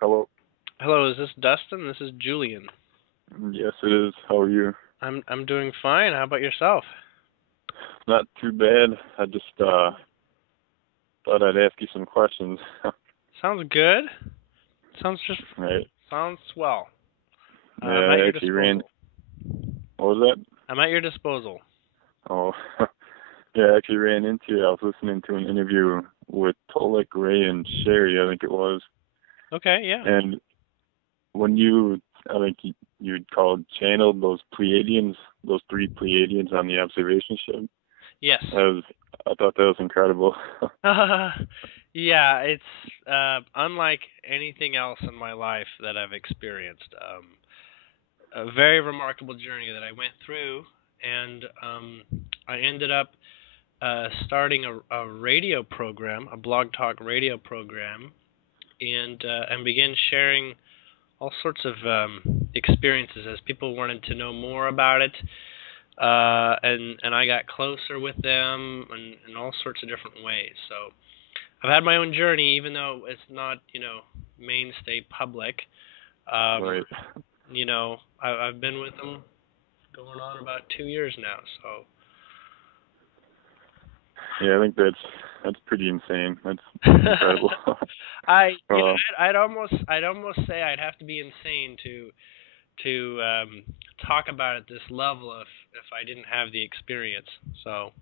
Hello. Hello, is this Dustin? This is Julien. Yes, it is. How are you? I'm doing fine. How about yourself? Not too bad. I just thought I'd ask you some questions. Sounds good. Sounds just Right. sounds swell. Yeah, I'm at I your actually ran. disposal. What was that? I'm at your disposal. Oh, yeah, I actually ran into you. I was listening to an interview with Tolek, Ray, and Sherry, I think it was. Okay, yeah. And when I think you'd called channeled those Pleiadians, those three Pleiadians on the observation ship. Yes. I thought that was incredible. Yeah, it's unlike anything else in my life that I've experienced. A very remarkable journey that I went through, and I ended up starting a radio program, a blog talk radio program, and began sharing all sorts of experiences as people wanted to know more about it, and I got closer with them in all sorts of different ways. So I've had my own journey, even though it's not mainstay public. Right. I've been with them going on about 2 years now. So Yeah, I think that's pretty insane. That's incredible. I'd almost say I'd have to be insane to talk about it at this level if I didn't have the experience. So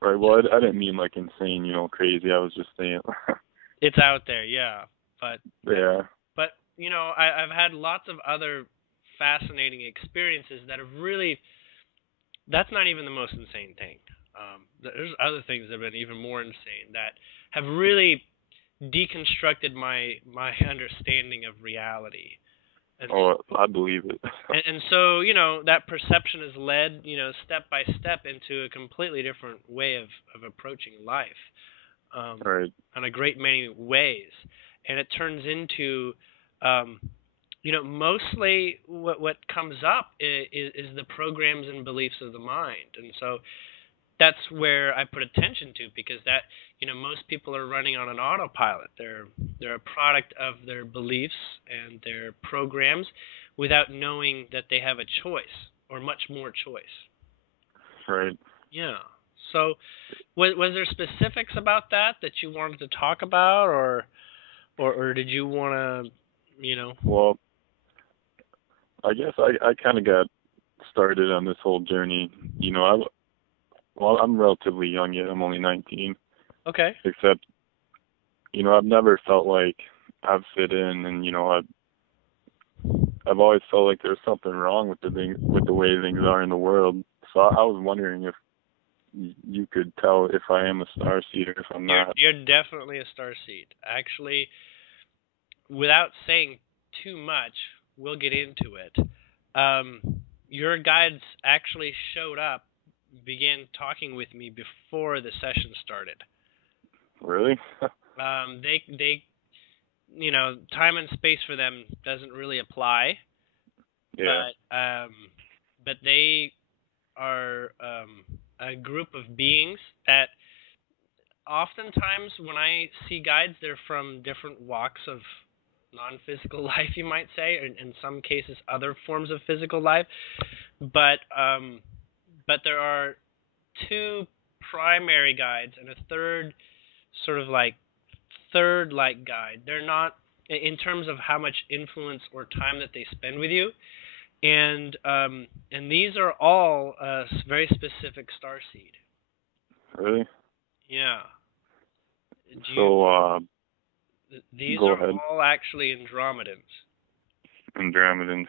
Right. Well, I didn't mean like insane, crazy. I was just saying. it's out there, yeah. But Yeah. but I've had lots of other fascinating experiences that have really. That's not even the most insane thing. There's other things that have been even more insane that have really deconstructed my understanding of reality. And, I believe it. and so, that perception has led, step by step into a completely different way of approaching life, Right. in a great many ways. And it turns into, mostly what comes up is the programs and beliefs of the mind. And so that's where I put attention to, because that, most people are running on an autopilot. They're a product of their beliefs and their programs without knowing that they have a choice or much more choice. Right. Yeah. So was there specifics about that you wanted to talk about, or did you want to, Well, I guess I kind of got started on this whole journey. I'm relatively young yet. I'm only 19. Okay. Except, I've never felt like I've fit in, and I've always felt like there's something wrong with with the way things are in the world. So I was wondering if you could tell if I am a starseed or if I'm not. You're definitely a starseed. Actually, without saying too much, we'll get into it. Your guides actually showed up, began talking with me before the session started. Really? They time and space for them doesn't really apply. Yeah. But they are a group of beings that oftentimes when I see guides, they're from different walks of non-physical life, you might say, or in some cases other forms of physical life. But there are two primary guides and a third sort of like guide. They're not in terms of how much influence or time that they spend with you, and these are all very specific starseed. Really? Yeah. These go are ahead. all actually Andromedans. Andromedans.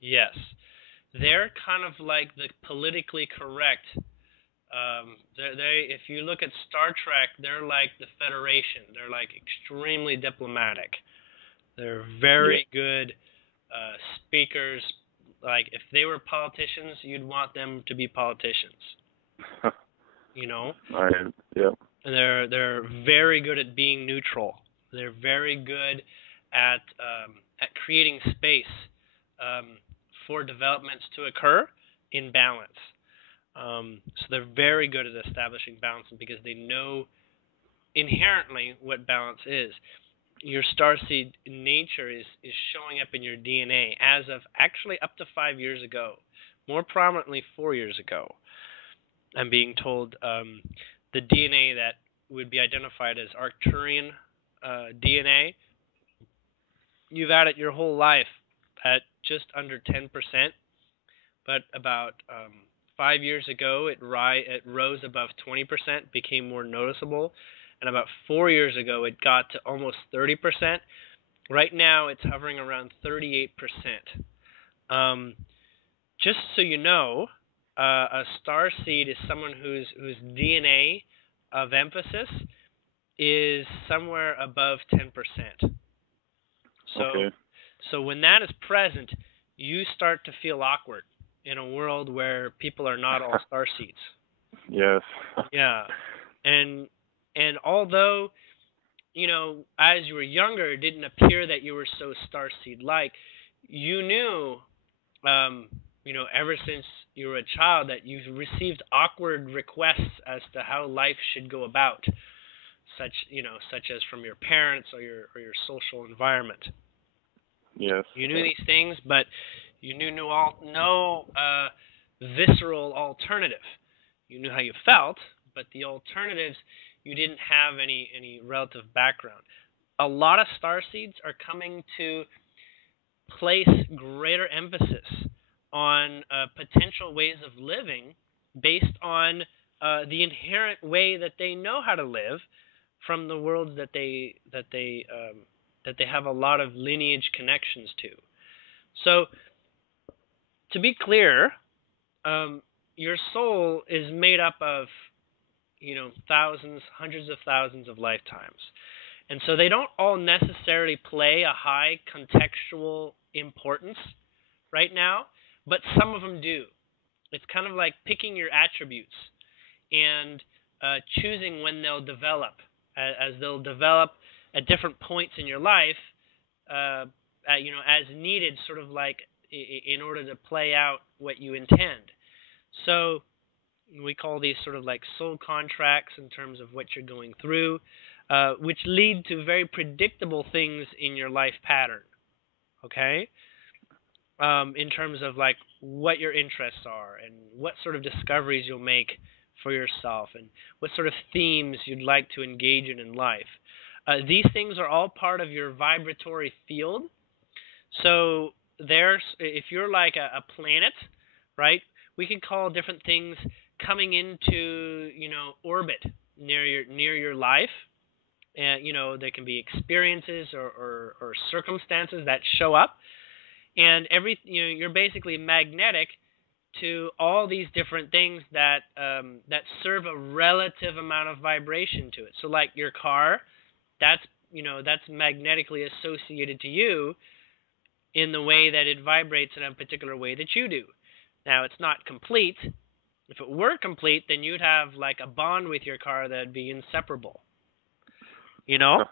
Yes. They're kind of like the politically correct. If you look at Star Trek, they're like the Federation. They're like extremely diplomatic. They're very good speakers. Like if they were politicians, you'd want them to be politicians. Yeah. And they're very good at being neutral. They're very good at creating space for developments to occur in balance. So they're very good at establishing balance because they know inherently what balance is. your starseed nature is showing up in your DNA as of actually up to 5 years ago, more prominently 4 years ago. I'm being told the DNA that would be identified as Arcturian DNA, you've had it your whole life at just under 10%, but about 5 years ago it rose above 20%, became more noticeable, and about 4 years ago it got to almost 30%. Right now it's hovering around 38%. Just so you know, a starseed is someone whose DNA of emphasis is somewhere above 10%. Okay. So when that is present, you start to feel awkward in a world where people are not all starseeds. Yes. Yeah. And although, you know, as you were younger, it didn't appear that you were so starseed-like, you knew, you know, ever since you were a child that you've received awkward requests as to how life should go about, such as from your parents or your social environment. Yes. You knew these things, but you knew no visceral alternative. You knew how you felt, but the alternatives, you didn't have any relative background. A lot of starseeds are coming to place greater emphasis on potential ways of living based on the inherent way that they know how to live from the worlds that they have a lot of lineage connections to. So, to be clear, your soul is made up of, you know, thousands, hundreds of thousands of lifetimes. And so they don't all necessarily play a high contextual importance right now, but some of them do. It's kind of like picking your attributes and choosing when they'll develop, as they'll develop at different points in your life, you know, as needed, sort of like in order to play out what you intend. So we call these sort of like soul contracts in terms of what you're going through, which lead to very predictable things in your life pattern, okay? In terms of like what your interests are and what sort of discoveries you'll make for yourself and what sort of themes you'd like to engage in life. These things are all part of your vibratory field. So if you're like a planet, right, we can call different things coming into, you know, orbit near your life. And, you know, there can be experiences or circumstances that show up. And you know, you're basically magnetic to all these different things that serve a relative amount of vibration to it. So like your car, that's magnetically associated to you in the way that it vibrates in a particular way that you do. Now, it's not complete. If it were complete, then you'd have like a bond with your car that'd be inseparable. You know?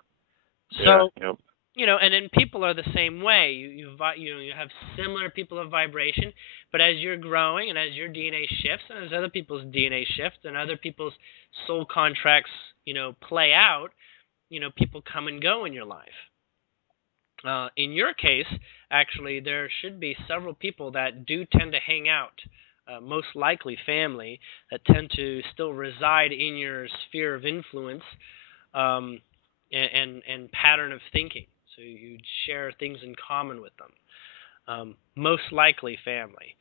So, yep. You know, and then people are the same way. You have similar people of vibration, but as you're growing and as your DNA shifts and as other people's DNA shift and other people's soul contracts, you know, play out, you know, people come and go in your life. In your case, actually, there should be several people that do tend to hang out, most likely family, that tend to still reside in your sphere of influence and pattern of thinking. So you share things in common with them. Most likely family,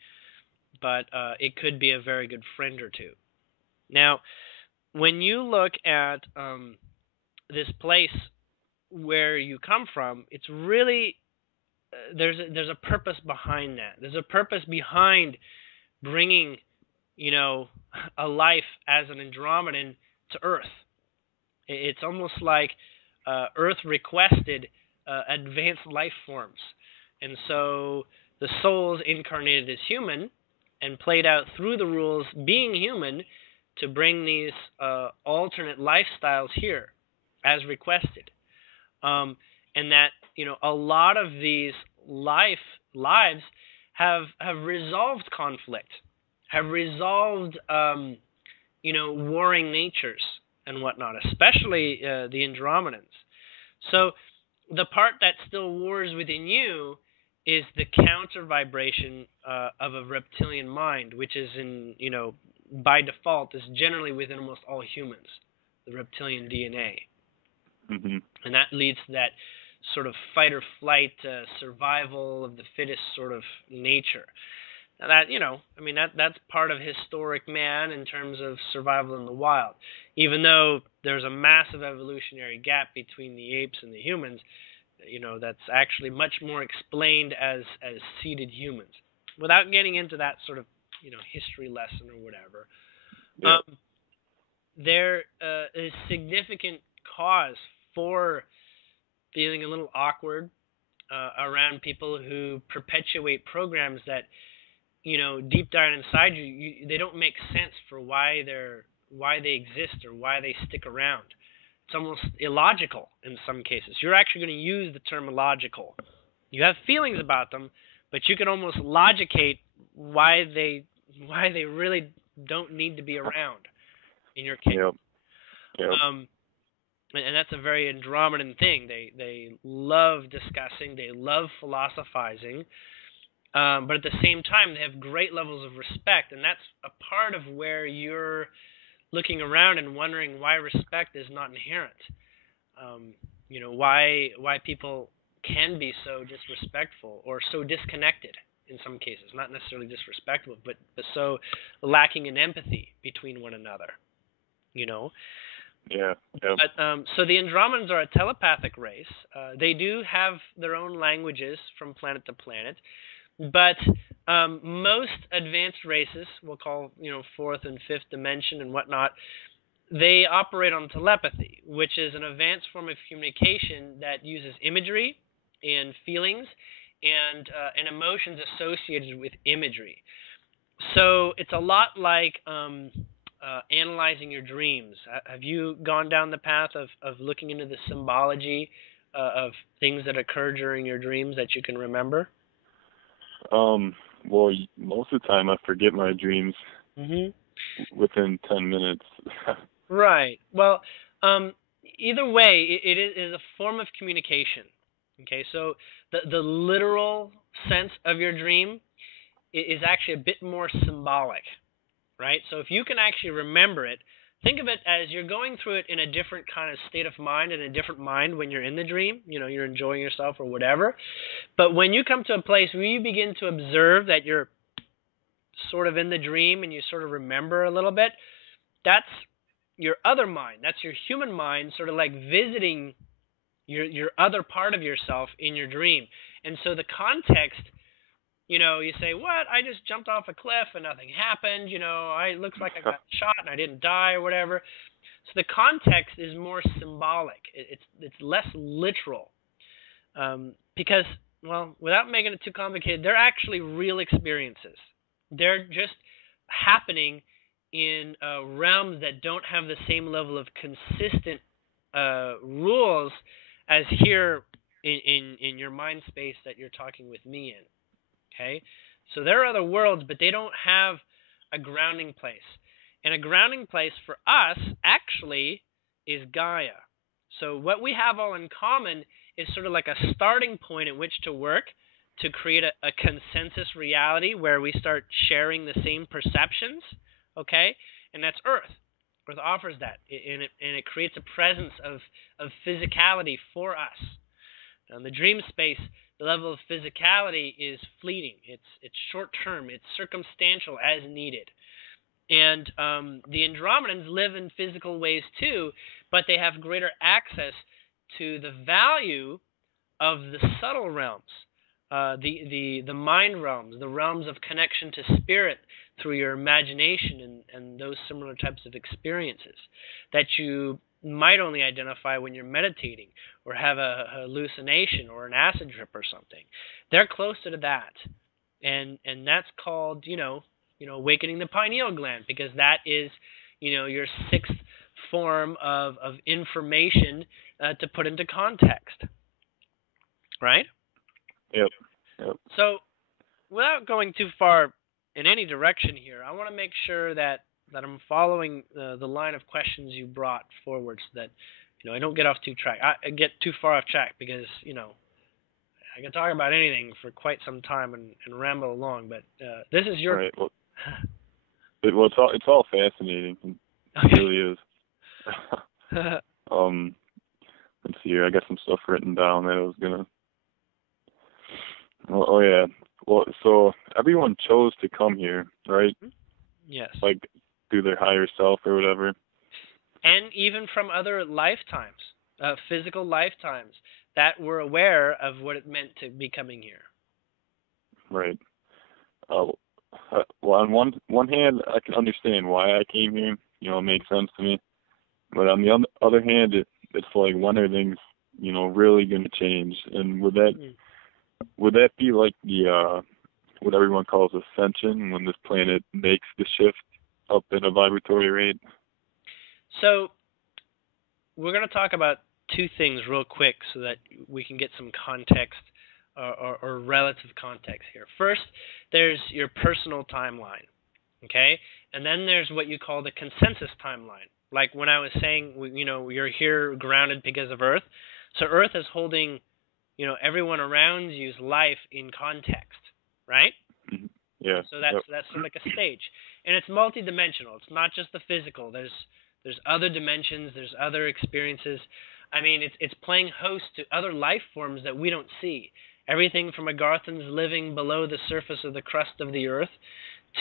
but it could be a very good friend or two. Now, when you look at this place where you come from, it's really there's a purpose behind that. There's a purpose behind bringing, you know, a life as an Andromedan to Earth. It's almost like Earth requested advanced life forms, and so the souls incarnated as human and played out through the rules being human to bring these alternate lifestyles here as requested. And that, you know, a lot of these lives have resolved conflict, have resolved, you know, warring natures and whatnot, especially the Andromedans. So the part that still wars within you is the counter vibration of a reptilian mind, which is by default is generally within almost all humans, the reptilian DNA. Mm-hmm. And that leads to that sort of fight or flight, survival of the fittest sort of nature. Now that, that's part of historic man in terms of survival in the wild. Even though there's a massive evolutionary gap between the apes and the humans, that's actually much more explained as seeded humans. Without getting into that sort of, history lesson or whatever, Yeah. There is significant cause for feeling a little awkward around people who perpetuate programs that, deep down inside you, they don't make sense for why they exist or why they stick around. It's almost illogical in some cases. You're actually going to use the term illogical. You have feelings about them, but you can almost logicate why they really don't need to be around in your case. Yep. And that's a very Andromedan thing. They love discussing, they love philosophizing, but at the same time, they have great levels of respect, and that's a part of where you're looking around and wondering why respect is not inherent. Why people can be so disrespectful or so disconnected in some cases, not necessarily disrespectful, but so lacking in empathy between one another. Yeah. Yep. But, so the Andromedans are a telepathic race. They do have their own languages from planet to planet, but most advanced races, we'll call fourth and fifth dimension and whatnot, they operate on telepathy, which is an advanced form of communication that uses imagery and feelings and emotions associated with imagery. So it's a lot like analyzing your dreams. Have you gone down the path of looking into the symbology of things that occur during your dreams that you can remember? Well, most of the time I forget my dreams within 10 minutes. Right. Well, either way, it is a form of communication. Okay, so the literal sense of your dream is actually a bit more symbolic, right? So if you can actually remember it, think of it as you're going through it in a different kind of state of mind, in a different mind when you're in the dream, you're enjoying yourself or whatever. But when you come to a place where you begin to observe that you're sort of in the dream and you sort of remember a little bit, that's your other mind. That's your human mind sort of like visiting your other part of yourself in your dream. And so the context, you say, what? I just jumped off a cliff and nothing happened. It looks like I got shot and I didn't die or whatever. So the context is more symbolic. It's less literal. Because, well, without making it too complicated, they're actually real experiences. They're just happening in realms that don't have the same level of consistent rules as here in your mind space that you're talking with me in. Okay? So there are other worlds, but they don't have a grounding place. And a grounding place for us actually is Gaia. So what we have all in common is sort of like a starting point at which to work to create a consensus reality where we start sharing the same perceptions, okay? And that's Earth. Earth offers that, and it creates a presence of physicality for us. Now, in the dream space, the level of physicality is fleeting. It's short-term. It's circumstantial as needed. And the Andromedans live in physical ways too, but they have greater access to the value of the subtle realms, the mind realms, the realms of connection to spirit through your imagination and those similar types of experiences that you might only identify when you're meditating or have a hallucination or an acid trip or something. They're closer to that, and that's called awakening the pineal gland, because that is your sixth form of information to put into context, right? Yep. So without going too far in any direction here, I want to make sure that I'm following the line of questions you brought forward so that I don't get off track. I get too far off track because I can talk about anything for quite some time and ramble along. But this is your right. Well, it's all fascinating. It okay. really is. Let's see here. I got some stuff written down that I was gonna. Oh yeah. Well, so everyone chose to come here, right? Yes. Like through their higher self or whatever. And even from other lifetimes, physical lifetimes, that were aware of what it meant to be coming here. Right. Well, on one hand, I can understand why I came here. It makes sense to me. But on the other hand, it's like, when are things, really going to change? And would that be like the what everyone calls ascension, when this planet makes the shift up in a vibratory rate? So we're going to talk about two things real quick so that we can get some context or relative context here. First, there's your personal timeline, okay? And then there's what you call the consensus timeline. Like when I was saying, you're here grounded because of Earth. So Earth is holding, everyone around you's life in context, right? Yeah. So that's sort of like a stage. And it's multidimensional. It's not just the physical. There's other dimensions, there's other experiences. I mean, it's playing host to other life forms that we don't see. Everything from Agarthans living below the surface of the crust of the earth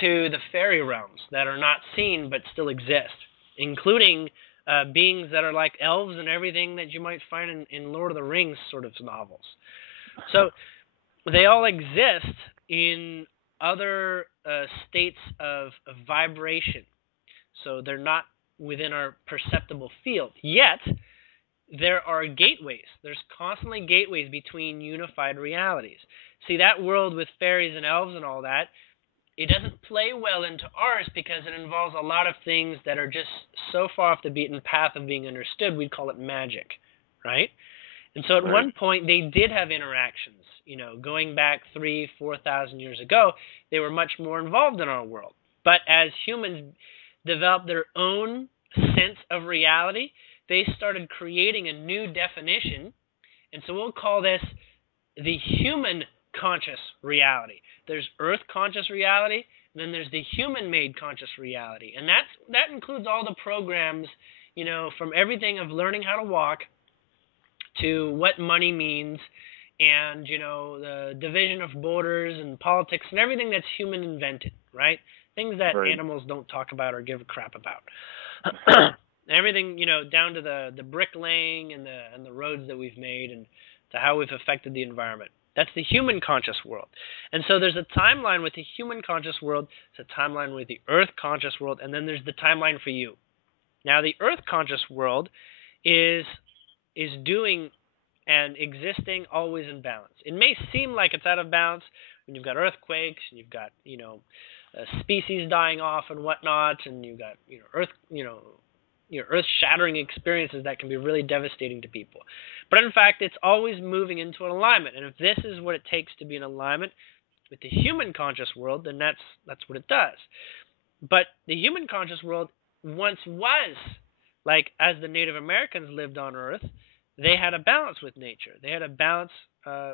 to the fairy realms that are not seen but still exist, including beings that are like elves and everything that you might find in Lord of the Rings sort of novels. So they all exist in other states of vibration. So they're not within our perceptible field. Yet, there are gateways. There's constantly gateways between unified realities. See, that world with fairies and elves and all that, it doesn't play well into ours because it involves a lot of things that are just so far off the beaten path of being understood, we'd call it magic, right? And so at one point, they did have interactions. Going back 3,000-4,000 years ago, they were much more involved in our world. But as humans developed their own sense of reality, they started creating a new definition, and so we'll call this the human conscious reality. There's Earth conscious reality, and then there's the human-made conscious reality, and that includes all the programs, from everything of learning how to walk to what money means, and the division of borders and politics and everything that's human invented, right? Things that animals don't talk about or give a crap about. Everything, down to the bricklaying and the roads that we've made and to how we've affected the environment. That's the human conscious world. And so there's a timeline with the human conscious world, there's a timeline with the Earth conscious world, and then there's the timeline for you. Now, the Earth conscious world is doing and existing always in balance. It may seem like it's out of balance when you've got earthquakes and you've got, species dying off and whatnot, and you've got, earth-shattering experiences that can be really devastating to people. But in fact, it's always moving into an alignment. And if this is what it takes to be in alignment with the human conscious world, then that's what it does. But the human conscious world once was, like as the Native Americans lived on Earth, they had a balance with nature. They had a balanced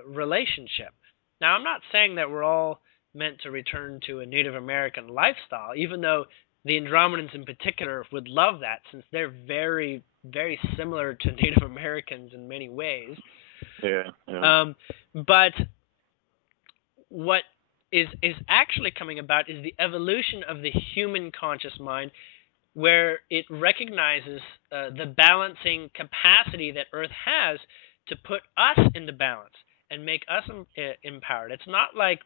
relationship. Now, I'm not saying that we're all meant to return to a Native American lifestyle, even though the Andromedans in particular would love that, since they're very, very similar to Native Americans in many ways. Yeah. But what is actually coming about is the evolution of the human conscious mind, where it recognizes the balancing capacity that Earth has to put us into balance and make us empowered. It's not like,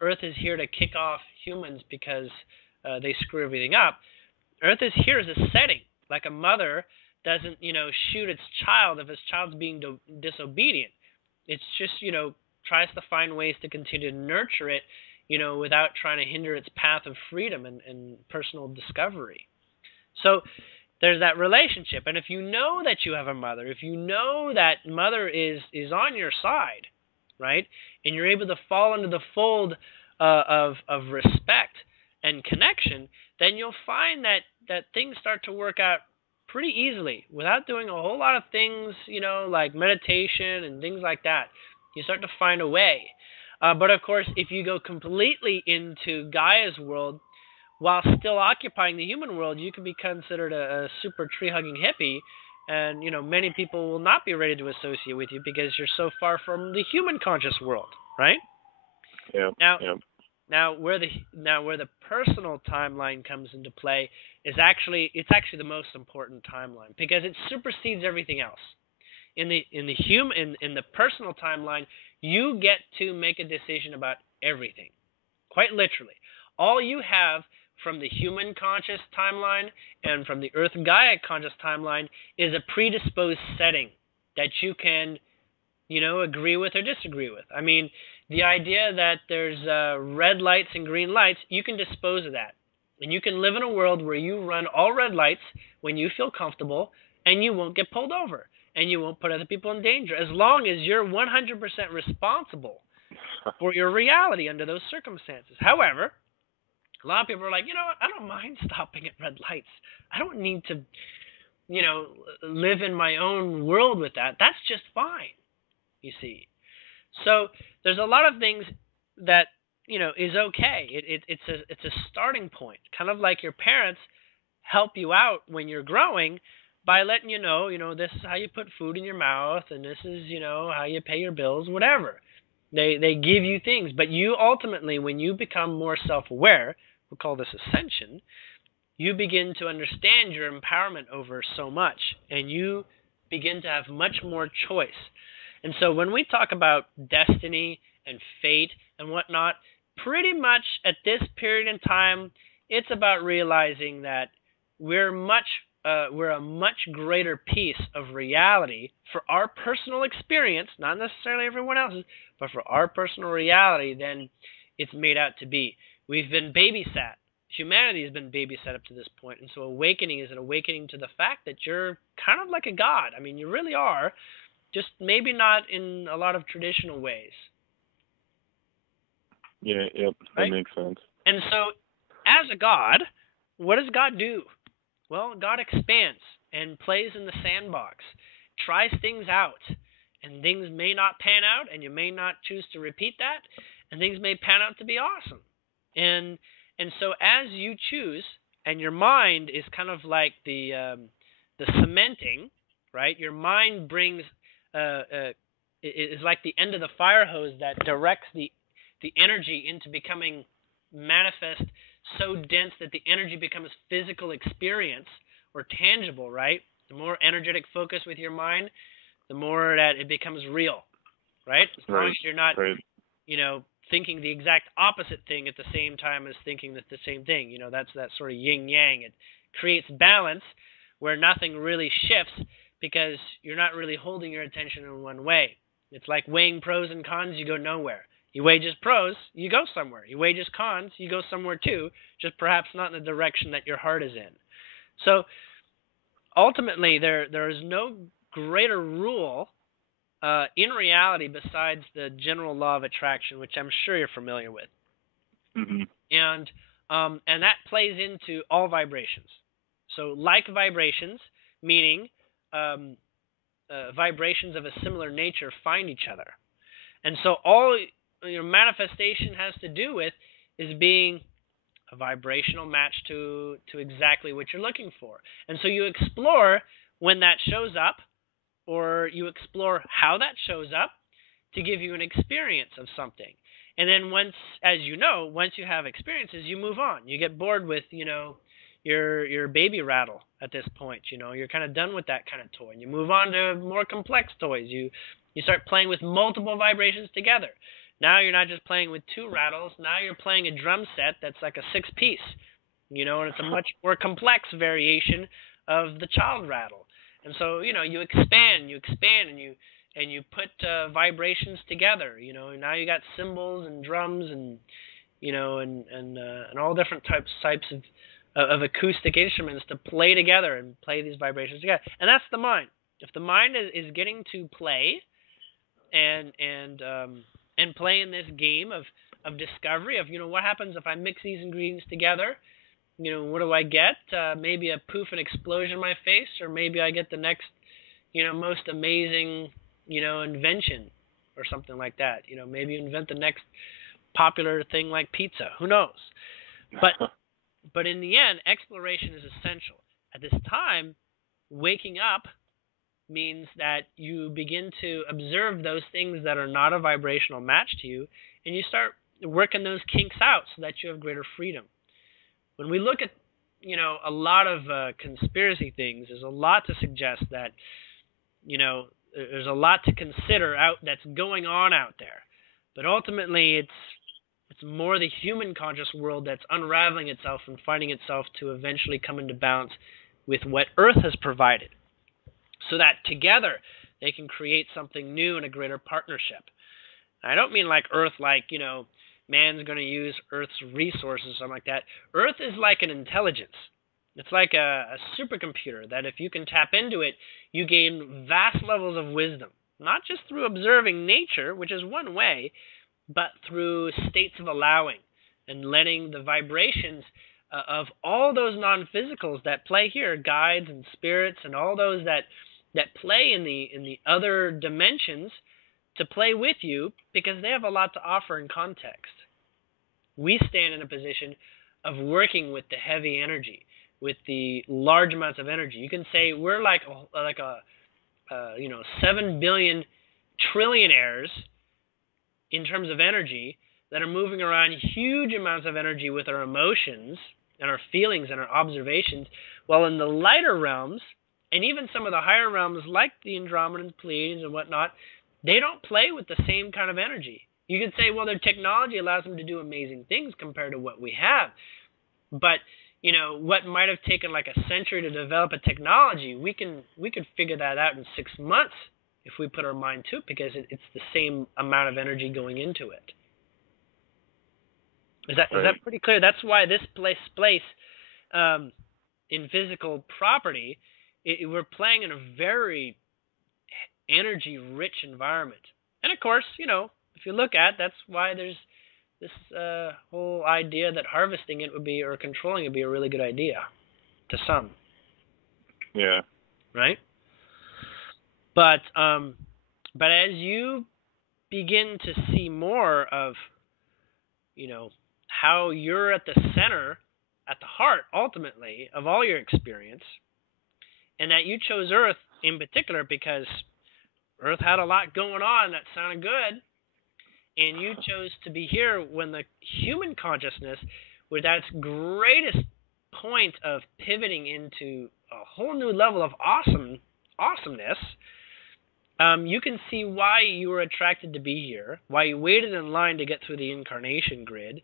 Earth is here to kick off humans because they screw everything up. Earth is here as a setting. Like a mother doesn't, shoot its child if its child's being disobedient. It's just, tries to find ways to continue to nurture it, without trying to hinder its path of freedom and personal discovery. So there's that relationship. And if you know that you have a mother, if you know that mother is on your side, right, and you're able to fall into the fold of respect and connection, then you'll find that things start to work out pretty easily without doing a whole lot of things, like meditation and things like that. You start to find a way. But of course, if you go completely into Gaia's world while still occupying the human world, you can be considered a super tree-hugging hippie. And, many people will not be ready to associate with you because you're so far from the human conscious world, right? Yeah. Now where the personal timeline comes into play is actually the most important timeline because it supersedes everything else. In the personal timeline, you get to make a decision about everything. Quite literally. All you have from the human conscious timeline and from the Earth Gaia conscious timeline is a predisposed setting that you can, agree with or disagree with. I mean, the idea that there's red lights and green lights, you can dispose of that. And you can live in a world where you run all red lights when you feel comfortable and you won't get pulled over and you won't put other people in danger as long as you're 100% responsible for your reality under those circumstances. However, a lot of people are like, I don't mind stopping at red lights. I don't need to, live in my own world with that. That's just fine, you see. So there's a lot of things that, is okay. It's a starting point, kind of like your parents help you out when you're growing by letting you know, this is how you put food in your mouth and this is, how you pay your bills, whatever. They give you things, but you ultimately, when you become more self-aware, we'll call this ascension, you begin to understand your empowerment over so much, and you begin to have much more choice. And so when we talk about destiny and fate and whatnot, pretty much at this period in time, it's about realizing that we're a much greater piece of reality for our personal experience, not necessarily everyone else's, but for our personal reality than it's made out to be. We've been babysat. Humanity has been babysat up to this point. And so awakening is an awakening to the fact that you're kind of like a god. I mean, you really are, just maybe not in a lot of traditional ways. Yeah, yep, that right? makes sense. And so as a god, what does God do? Well, God expands and plays in the sandbox, tries things out, and things may not pan out, and you may not choose to repeat that, and things may pan out to be awesome. And so as you choose, and your mind is kind of like the cementing, right? Your mind brings is like the end of the fire hose that directs the energy into becoming manifest so dense that the energy becomes physical experience or tangible, right? The more energetic focus with your mind, the more that it becomes real, right? As long as you're not, thinking the exact opposite thing at the same time as thinking that the same thing. That's that sort of yin-yang. It creates balance where nothing really shifts because you're not really holding your attention in one way. It's like weighing pros and cons, you go nowhere. You weigh just pros, you go somewhere. You weigh just cons, you go somewhere too, just perhaps not in the direction that your heart is in. So ultimately, there is no greater rule in reality besides the general law of attraction, which I'm sure you're familiar with. Mm-hmm. And that plays into all vibrations. So like vibrations, meaning vibrations of a similar nature find each other. And so all your manifestation has to do with is being a vibrational match to exactly what you're looking for. And so you explore when that shows up, or you explore how that shows up to give you an experience of something. And then once you have experiences, you move on. You get bored with, your baby rattle at this point. You're kind of done with that kind of toy. And you move on to more complex toys. You start playing with multiple vibrations together. Now you're not just playing with 2 rattles. Now you're playing a drum set that's like a 6-piece, and it's a much more complex variation of the child rattle. And so, you expand, and you put vibrations together. Now you got cymbals and drums and all different types of acoustic instruments to play together and play these vibrations together. And that's the mind. If the mind is getting to play and play in this game of discovery of what happens if I mix these ingredients together, what do I get? Maybe a poof and explosion in my face, or maybe I get the next, most amazing, invention or something like that. Maybe you invent the next popular thing like pizza. Who knows? But in the end, exploration is essential. At this time, waking up means that you begin to observe those things that are not a vibrational match to you, and you start working those kinks out so that you have greater freedom. When we look at, a lot of conspiracy things, there's a lot to suggest that, there's a lot to consider out that's going on out there. But ultimately, it's more the human conscious world that's unraveling itself and finding itself to eventually come into balance with what Earth has provided, so that together they can create something new and a greater partnership. I don't mean like Earth, like, man's going to use Earth's resources or something like that. Earth is like an intelligence. It's like a supercomputer that if you can tap into it, you gain vast levels of wisdom, not just through observing nature, which is one way, but through states of allowing and letting the vibrations of all those non-physicals that play here, guides and spirits and all those that play in the other dimensions, to play with you, because they have a lot to offer in context. We stand in a position of working with the heavy energy, with the large amounts of energy. You can say we're like a 7 billion trillionaires in terms of energy that are moving around huge amounts of energy with our emotions and our feelings and our observations, while in the lighter realms, and even some of the higher realms like the Andromedans, Pleiadians, and whatnot, they don't play with the same kind of energy. You could say, well, their technology allows them to do amazing things compared to what we have. But, what might have taken like a century to develop a technology, we could figure that out in 6 months if we put our mind to it, because it's the same amount of energy going into it. Is that pretty clear? That's why this place in physical property, we're playing in a very energy-rich environment. And of course, if you look at, that's why there's this whole idea that harvesting it would be, or controlling it would be, a really good idea to some. Yeah. Right? But as you begin to see more of, how you're at the center, at the heart, ultimately, of all your experience, and that you chose Earth in particular because Earth had a lot going on that sounded good, and you chose to be here when the human consciousness was at its greatest point of pivoting into a whole new level of awesomeness. You can see why you were attracted to be here, why you waited in line to get through the incarnation grid,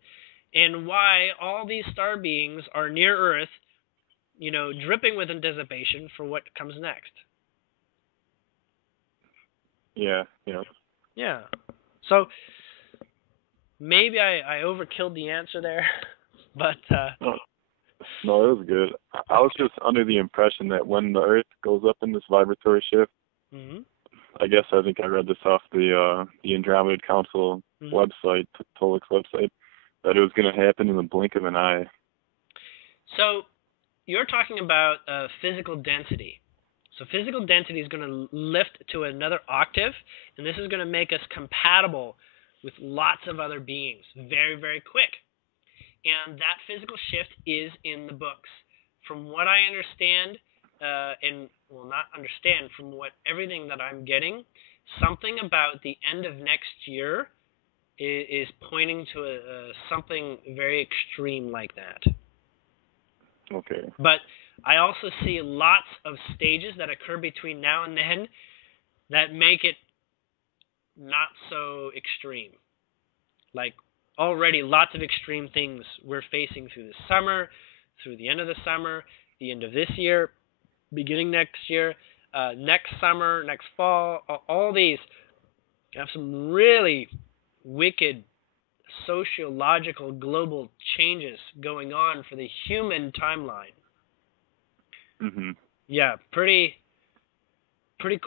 and why all these star beings are near Earth, dripping with anticipation for what comes next. Yeah. Yeah. So maybe I overkilled the answer there, but no, it was good. I was just under the impression that when the Earth goes up in this vibratory shift, mm-hmm. I think I read this off the Andromedan Council website, Tolik's website, that it was going to happen in the blink of an eye. So you're talking about physical density. So physical density is going to lift to another octave, and this is going to make us compatible with lots of other beings very, very quick. And that physical shift is in the books. From what I understand, from what everything that I'm getting, something about the end of next year is pointing to something very extreme like that. Okay. But I also see lots of stages that occur between now and then that make it not so extreme. Like already lots of extreme things we're facing through the summer, through the end of the summer, the end of this year, beginning next year, next summer, next fall. All these have some really wicked sociological global changes going on for the human timeline. Mm-hmm. Yeah, pretty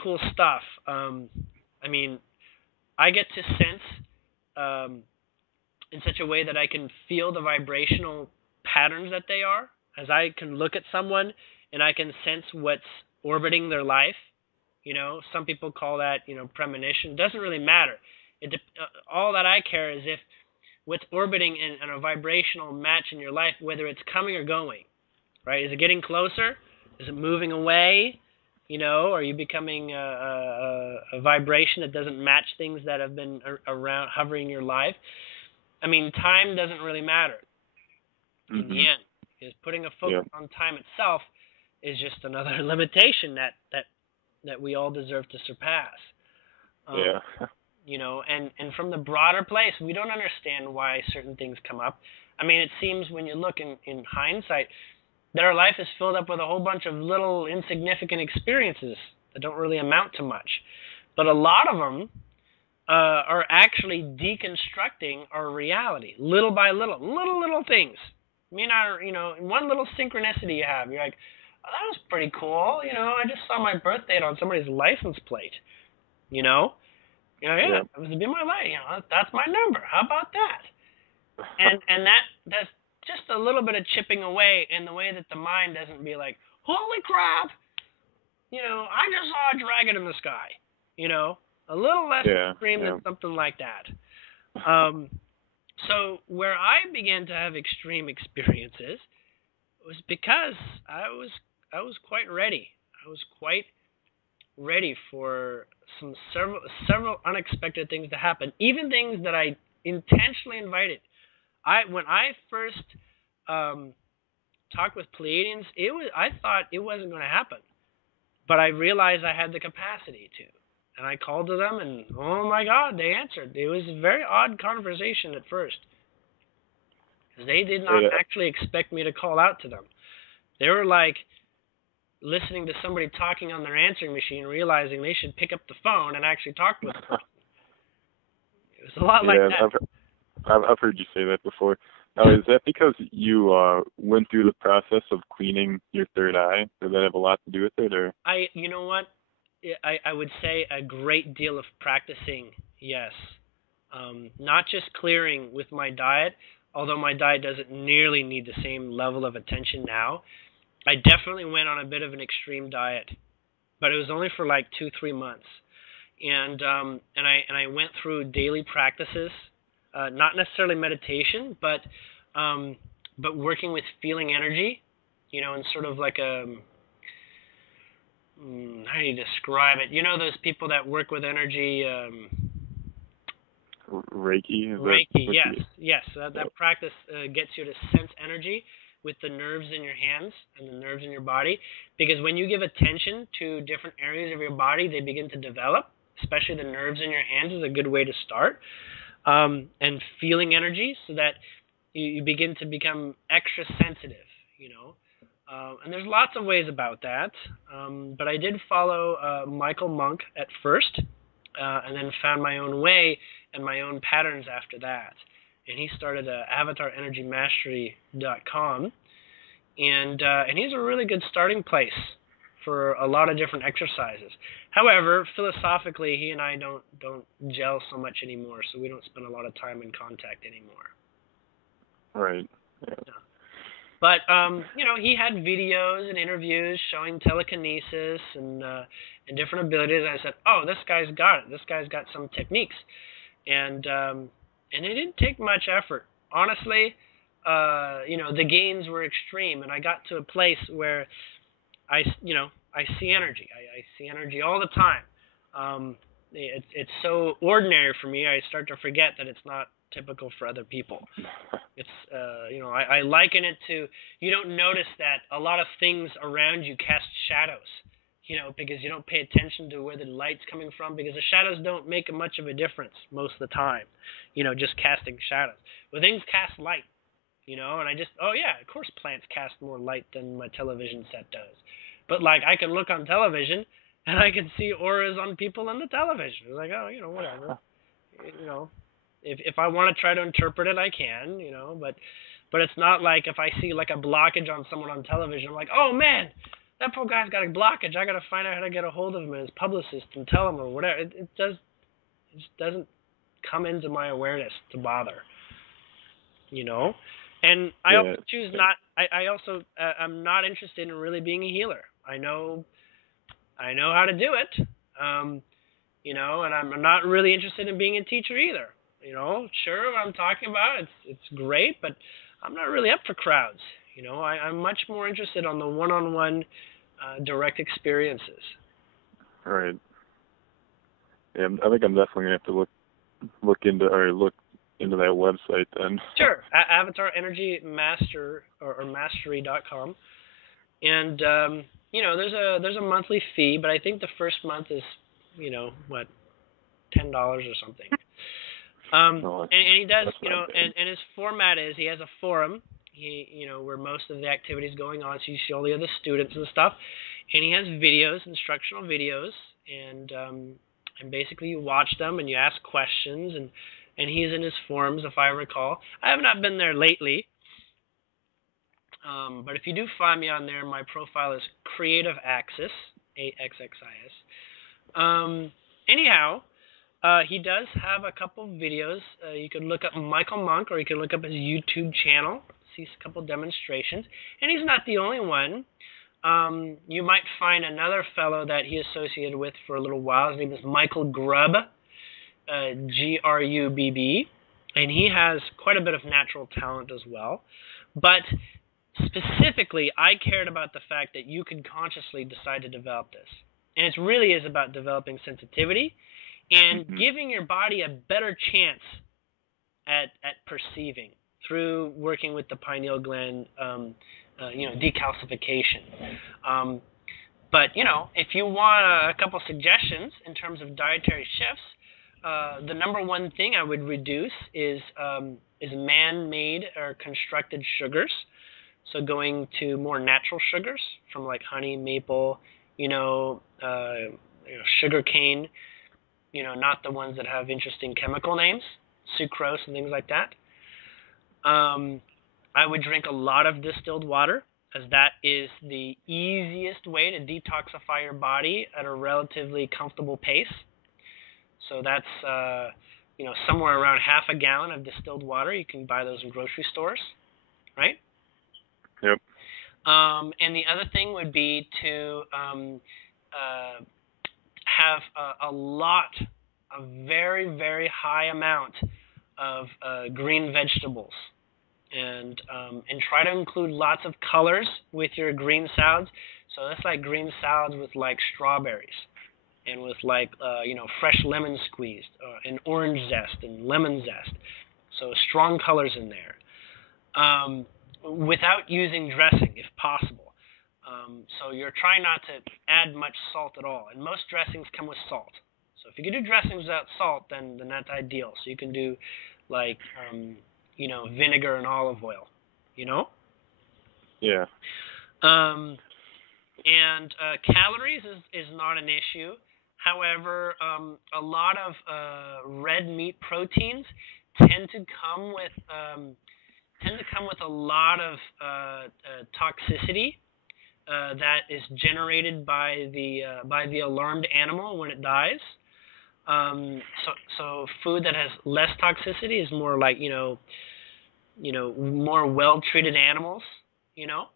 cool stuff. I mean, I get to sense in such a way that I can feel the vibrational patterns that they are. as I can look at someone and I can sense what's orbiting their life. Some people call that, premonition. It doesn't really matter. All that I care is if what's orbiting in a vibrational match in your life, whether it's coming or going, right? Is it getting closer? Is it moving away? Are you becoming a vibration that doesn't match things that have been around hovering your life? I mean, time doesn't really matter in the end. Because putting a focus on time itself is just another limitation that we all deserve to surpass. And from the broader place, we don't understand why certain things come up. I mean, it seems when you look in hindsight that our life is filled up with a whole bunch of little insignificant experiences that don't really amount to much. But a lot of them are actually deconstructing our reality, little by little, little things. I mean, one little synchronicity you have, you're like, oh, that was pretty cool. I just saw my birth date on somebody's license plate. That was to be my life. That's my number. How about that? And that's just a little bit of chipping away in the way that the mind doesn't be like, holy crap, I just saw a dragon in the sky. A little less extreme than something like that. So where I began to have extreme experiences was because I was quite ready. I was quite ready for several unexpected things to happen, even things that I intentionally invited. When I first talked with Pleiadians, I thought it wasn't going to happen, but I realized I had the capacity to, and I called to them, and oh my God, they answered. It was a very odd conversation at first, because they did not actually expect me to call out to them. They were like listening to somebody talking on their answering machine, realizing they should pick up the phone and actually talk with the person. It was a lot like that. I've heard you say that before. Now, is that because you went through the process of cleaning your third eye? Does that have a lot to do with it, or? You know what? I would say a great deal of practicing, yes. Not just clearing with my diet, although my diet doesn't nearly need the same level of attention now. I definitely went on a bit of an extreme diet, but it was only for like 2-3 months, and I went through daily practices, not necessarily meditation, but working with feeling energy, and sort of like a how do you describe it? Those people that work with energy. Reiki. Reiki, yes. That practice gets you to sense energy with the nerves in your hands and the nerves in your body, because when you give attention to different areas of your body, they begin to develop. Especially the nerves in your hands is a good way to start, and feeling energy so that you begin to become extra sensitive. And there's lots of ways about that, but I did follow Michael Monk at first, and then found my own way and my own patterns after that. And he started avatarenergymastery.com, and he's a really good starting place for a lot of different exercises. However, philosophically, he and I don't gel so much anymore, so we don't spend a lot of time in contact anymore. Right. Yeah. No. But he had videos and interviews showing telekinesis and different abilities. And I said, "Oh, this guy's got it. This guy's got some techniques," and it didn't take much effort, honestly. The gains were extreme, and I got to a place where I see energy. I see energy all the time. It's so ordinary for me. I start to forget that it's not typical for other people. It's I liken it to, you don't notice that a lot of things around you cast shadows, because you don't pay attention to where the light's coming from, because the shadows don't make much of a difference most of the time, just casting shadows. Well, things cast light, and I just, of course plants cast more light than my television set does. But like, I can look on television and I can see auras on people on the television. It's like, whatever. If I want to try to interpret it, I can, but it's not like if I see like a blockage on someone on television, I'm like, oh man, that poor guy's got a blockage. I got to find out how to get a hold of him and his publicist and tell him or whatever. It just doesn't come into my awareness to bother, And I Yeah. also choose not. I also I'm not interested in really being a healer. I know how to do it. You know, and I'm not really interested in being a teacher either. You know, sure, what I'm talking about, it's great, but I'm not really up for crowds. You know, I'm much more interested on the one-on-one direct experiences. Right. Yeah, I think I'm definitely gonna have to look into that website then. Sure, Avatar Energy Master or Mastery.com, and you know, there's a monthly fee, but I think the first month is, you know, what, $10 or something. No, and he does, that's you not know, bad. and his format is he has a forum, you know, where most of the activities going on, so you see all the other students and stuff, and he has videos, instructional videos, and basically you watch them and you ask questions, and he's in his forums, if I recall. I have not been there lately, but if you do find me on there, my profile is Creative Axis, AXXIS. Anyhow. He does have a couple videos. You can look up Michael Monk, or you can look up his YouTube channel, see a couple demonstrations. And he's not the only one. You might find another fellow that he associated with for a little while. His name is Michael Grubb, Grubb, and he has quite a bit of natural talent as well. But specifically, I cared about the fact that you can consciously decide to develop this. And it really is about developing sensitivity and giving your body a better chance at perceiving through working with the pineal gland, you know, decalcification. But, you know, if you want a couple suggestions in terms of dietary shifts, the number one thing I would reduce is man-made or constructed sugars. So going to more natural sugars from like honey, maple, you know, sugar cane. You know, not the ones that have interesting chemical names, sucrose and things like that. I would drink a lot of distilled water, as that is the easiest way to detoxify your body at a relatively comfortable pace. So that's, you know, somewhere around half a gallon of distilled water. You can buy those in grocery stores, right? Yep. And the other thing would be to have a very, very high amount of green vegetables, and try to include lots of colors with your green salads. So that's like green salads with like strawberries, and with like you know, fresh lemon squeezed, and orange zest and lemon zest. So strong colors in there, without using dressing if possible. So you're trying not to add much salt at all, and most dressings come with salt. So if you can do dressings without salt, then that's ideal. So you can do like you know, vinegar and olive oil, you know. Yeah. And calories is not an issue. However, a lot of red meat proteins tend to come with a lot of toxicity that is generated by the alarmed animal when it dies. So food that has less toxicity is more like, you know, more well-treated animals, you know,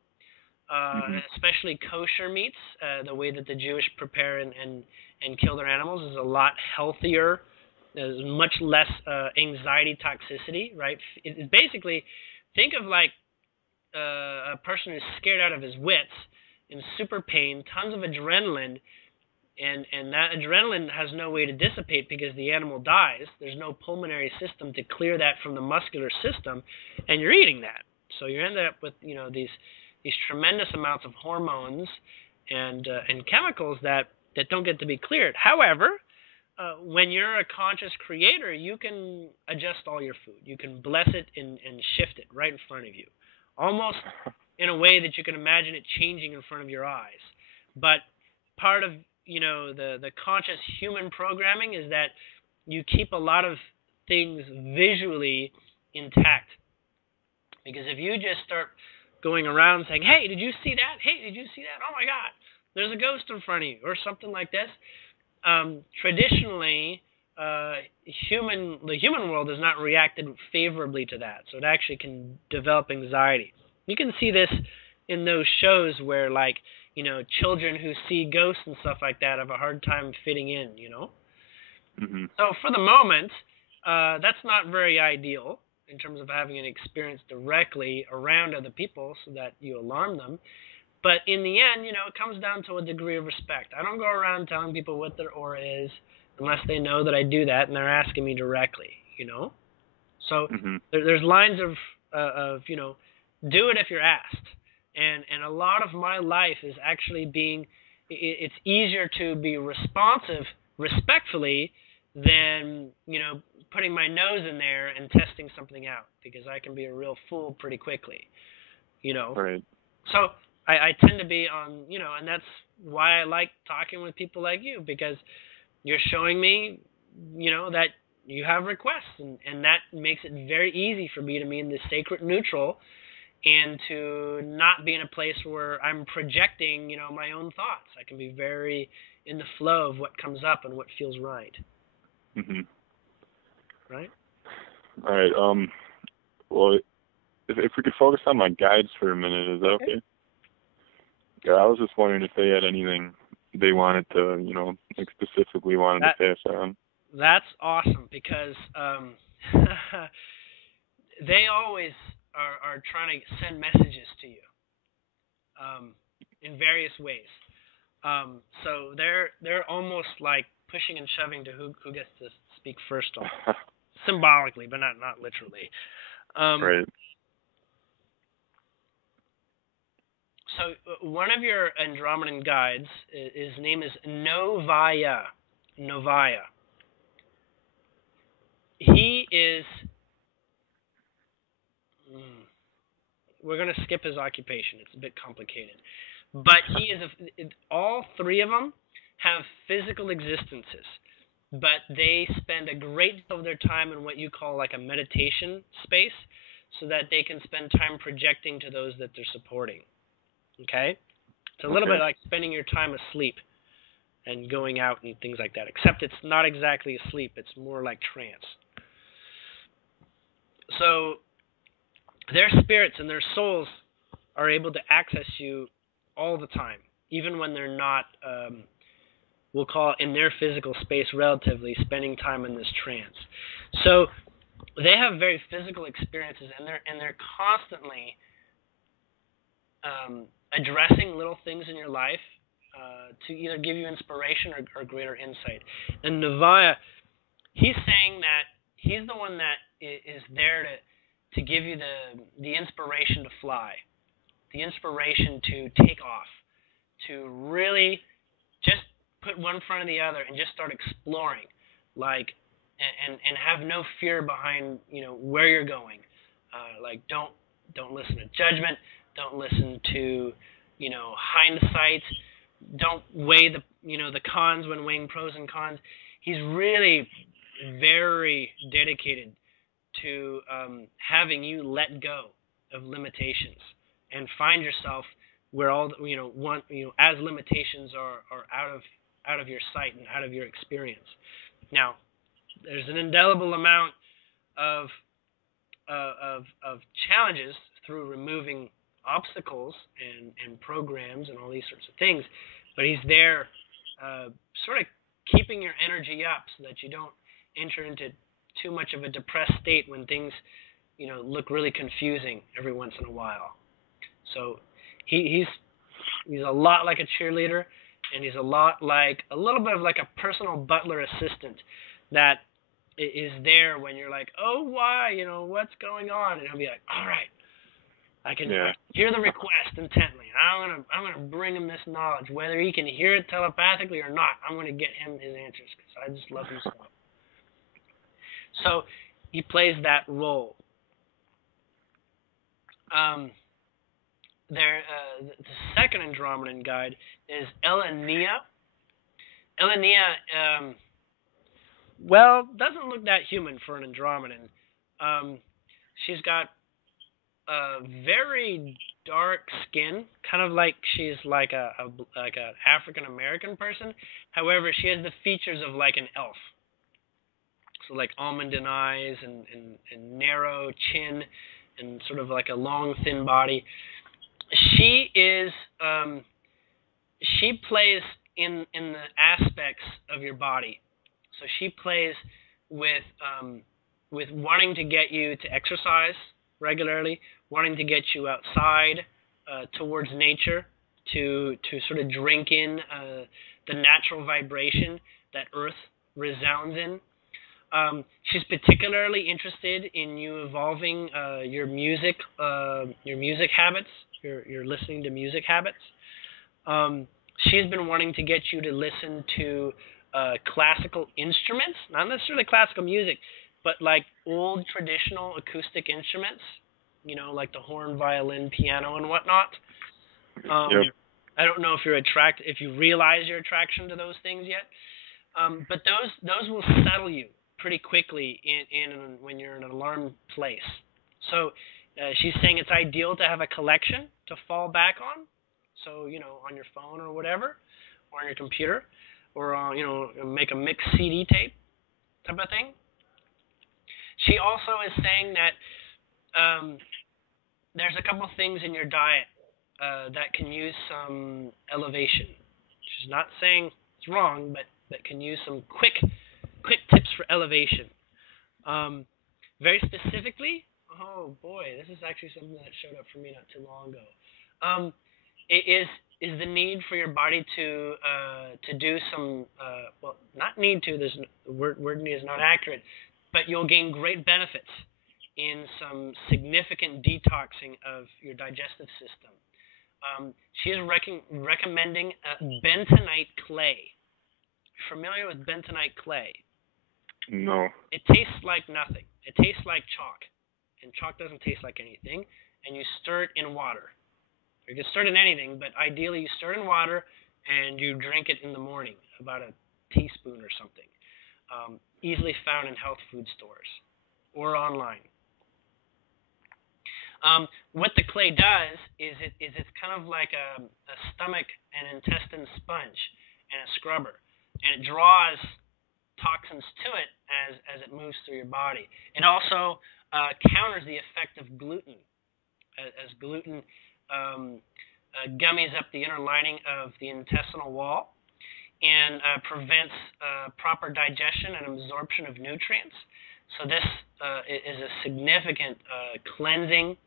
especially kosher meats. The way that the Jewish prepare and kill their animals is a lot healthier. There's much less anxiety toxicity, right? It's basically, think of like a person who's scared out of his wits, in super pain, tons of adrenaline, and that adrenaline has no way to dissipate because the animal dies. There's no pulmonary system to clear that from the muscular system, and you're eating that. So you end up with, you know, these tremendous amounts of hormones and chemicals that don't get to be cleared. However, when you're a conscious creator, you can adjust all your food. You can bless it and shift it right in front of you, almost in a way that you can imagine it changing in front of your eyes. But part of, you know, the conscious human programming is that you keep a lot of things visually intact. Because if you just start going around saying, hey, did you see that? Hey, did you see that? Oh my God, there's a ghost in front of you, or something like this. Traditionally, the human world has not reacted favorably to that, so it actually can develop anxiety. You can see this in those shows where, like, children who see ghosts and stuff like that have a hard time fitting in. Mm-hmm. So for the moment, that's not very ideal in terms of having an experience directly around other people so that you alarm them. But in the end, it comes down to a degree of respect. I don't go around telling people what their aura is unless they know that I do that and they're asking me directly, So Mm-hmm. there's lines of do it if you're asked. And a lot of my life is actually it's easier to be responsive respectfully than, putting my nose in there and testing something out, because I can be a real fool pretty quickly, Right. So I tend to be on, and that's why I like talking with people like you, because you're showing me, that you have requests, and that makes it very easy for me to be in this sacred neutral and to not be in a place where I'm projecting, my own thoughts. I can be very in the flow of what comes up and what feels right. Mm-hmm. Right? All right. Well, if we could focus on my guides for a minute, is that okay? Yeah, I was just wondering if they had anything they wanted to, specifically wanted to pass on. That's awesome, because they always are trying to send messages to you in various ways. So they're almost like pushing and shoving to who gets to speak first on symbolically, but not literally. Right. So one of your Andromedan guides, his name is Novaya. Novaya. He is. We're going to skip his occupation. It's a bit complicated. But he is all three of them have physical existences, but they spend a great deal of their time in what you call like a meditation space, so that they can spend time projecting to those that they're supporting. Okay? It's a little bit like spending your time asleep and going out and things like that, except it's not exactly asleep. It's more like trance. So their spirits and their souls are able to access you all the time, even when they're not, we'll call it in their physical space relatively, spending time in this trance. So they have very physical experiences, and they're constantly addressing little things in your life to either give you inspiration or greater insight. And Navaya, he's saying that he's the one that is there to give you the inspiration to fly, the inspiration to take off, to really just put one in front of the other and just start exploring, like, and have no fear behind, where you're going. Like, don't listen to judgment, don't listen to, hindsight, don't weigh the cons when weighing pros and cons. He's really very dedicated to having you let go of limitations and find yourself where all as limitations are out of your sight and out of your experience. Now, there's an indelible amount of challenges through removing obstacles and programs and all these sorts of things, but he's there sort of keeping your energy up so that you don't enter into too much of a depressed state when things look really confusing every once in a while. So he's a lot like a cheerleader, and he's a little bit of like a personal butler assistant that is there when you're like, oh, why, what's going on, and he'll be like, all right, I can hear the request intently, and I'm gonna bring him this knowledge, whether he can hear it telepathically or not. I'm gonna get him his answers because I just love him so much. So he plays that role. The second Andromedan guide is Elenia. Elenia, doesn't look that human for an Andromedan. She's got very dark skin, kind of like she's like a African American person. However, she has the features of like an elf. So like almond eyes and narrow chin and sort of like a long, thin body. She is, she plays in the aspects of your body. So she plays with wanting to get you to exercise regularly, wanting to get you outside towards nature, to sort of drink in the natural vibration that Earth resounds in. She's particularly interested in you evolving your music habits, your listening to music habits. She's been wanting to get you to listen to classical instruments, not necessarily classical music, but like old traditional acoustic instruments, you know, like the horn, violin, piano, and whatnot. Yep. I don't know if you realize your attraction to those things yet, but those will settle you pretty quickly when you're in an alarmed place. So she's saying it's ideal to have a collection to fall back on. So, you know, on your phone or whatever, or on your computer, or, you know, make a mixed CD tape type of thing. She also is saying that there's a couple things in your diet that can use some elevation. She's not saying it's wrong, but that can use some quick tips for elevation. Very specifically, oh boy, this is actually something that showed up for me not too long ago. It is the need for your body to do some well, not need to. The word need is not accurate, but you'll gain great benefits in some significant detoxing of your digestive system. She is recommending bentonite clay. Familiar with bentonite clay? No. It tastes like nothing. It tastes like chalk, and chalk doesn't taste like anything. And you stir it in water. You can stir it in anything, but ideally you stir it in water and you drink it in the morning, about a teaspoon or something. Easily found in health food stores or online. What the clay does is it's kind of like a stomach and intestine sponge and a scrubber, and it draws toxins to it as it moves through your body. It also counters the effect of gluten, as gluten gummies up the inner lining of the intestinal wall and prevents proper digestion and absorption of nutrients. So this is a significant cleansing.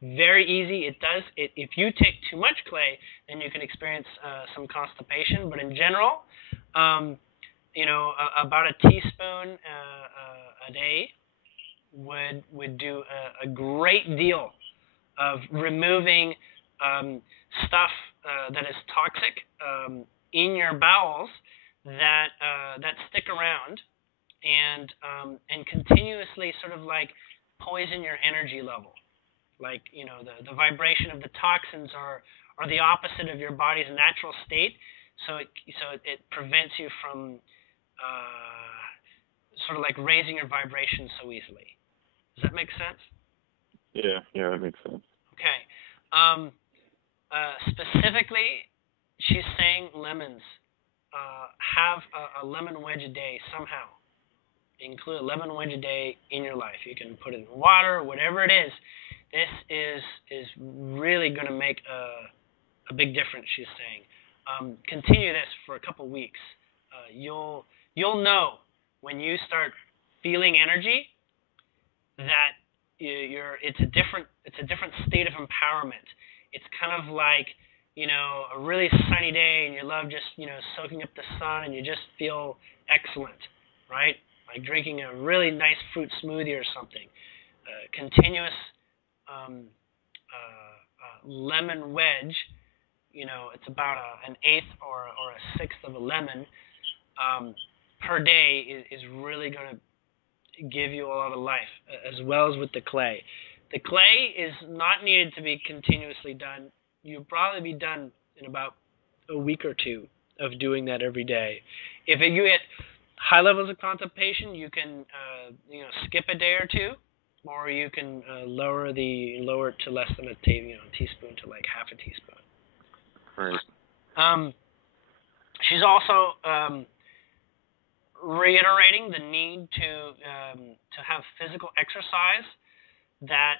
Very easy. If you take too much clay, then you can experience some constipation. But in general, you know, about a teaspoon a day would do a great deal of removing stuff that is toxic in your bowels that stick around and continuously sort of like poison your energy level. Like, you know, the vibration of the toxins are the opposite of your body's natural state, so it prevents you from sort of like raising your vibration so easily. Does that make sense? Yeah, that makes sense. Okay. Specifically, she's saying lemons. Have a lemon wedge a day somehow. Include a lemon wedge a day in your life. You can put it in water, whatever it is. This is really going to make a big difference, she's saying. Continue this for a couple weeks. You'll know when you start feeling energy that it's a different state of empowerment. It's kind of like, you know, a really sunny day and you love just, you know, soaking up the sun and you just feel excellent, right? Like drinking a really nice fruit smoothie or something. Continuous lemon wedge, you know, it's about an eighth or a sixth of a lemon per day is really going to give you a lot of life, as well as with the clay. The clay is not needed to be continuously done. You'll probably be done in about a week or two of doing that every day. If you get high levels of constipation, you can you know, skip a day or two, or you can lower it to less than a teaspoon to like half a teaspoon. Right. She's also reiterating the need to have physical exercise that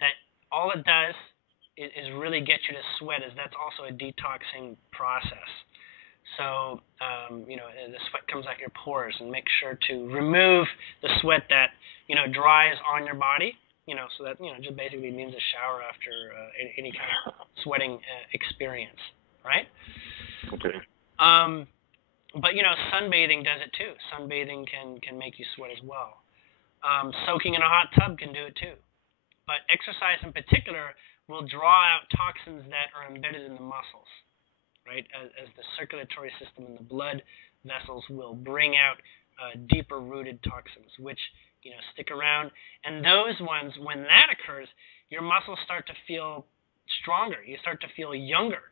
that all it does is really get you to sweat. That's also a detoxing process. So the sweat comes out your pores, and make sure to remove the sweat that dries on your body. So that just basically means a shower after any kind of sweating experience, right? Okay. But sunbathing does it too. Sunbathing can make you sweat as well. Soaking in a hot tub can do it too. But exercise in particular will draw out toxins that are embedded in the muscles, right? As the circulatory system and the blood vessels will bring out deeper rooted toxins, which stick around. And those ones, when that occurs, your muscles start to feel stronger. You start to feel younger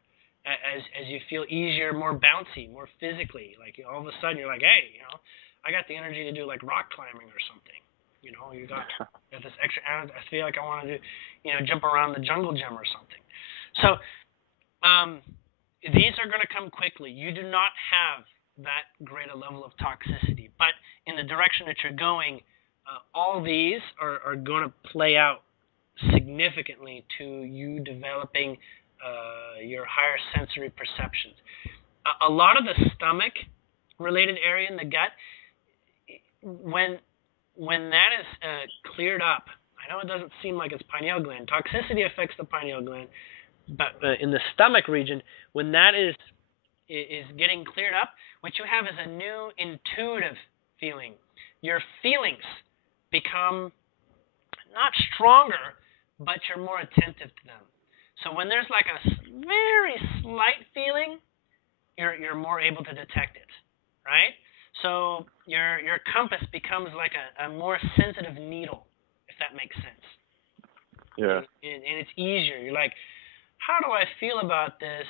as you feel easier, more bouncy, more physically. Like all of a sudden you're like, hey, I got the energy to do like rock climbing or something. You got this extra. I feel like I want to do, jump around the jungle gym or something. So these are going to come quickly. You do not have that great a level of toxicity, but in the direction that you're going, all these are going to play out significantly to you developing your higher sensory perceptions. A lot of the stomach-related area in the gut, when that is cleared up, I know it doesn't seem like it's pineal gland. Toxicity affects the pineal gland, but in the stomach region, when that is getting cleared up, what you have is a new intuitive feeling. Your feelings become not stronger, but you're more attentive to them. So when there's like a very slight feeling, you're more able to detect it, right? So your compass becomes like a more sensitive needle, if that makes sense. Yeah. And it's easier. You're like, how do I feel about this?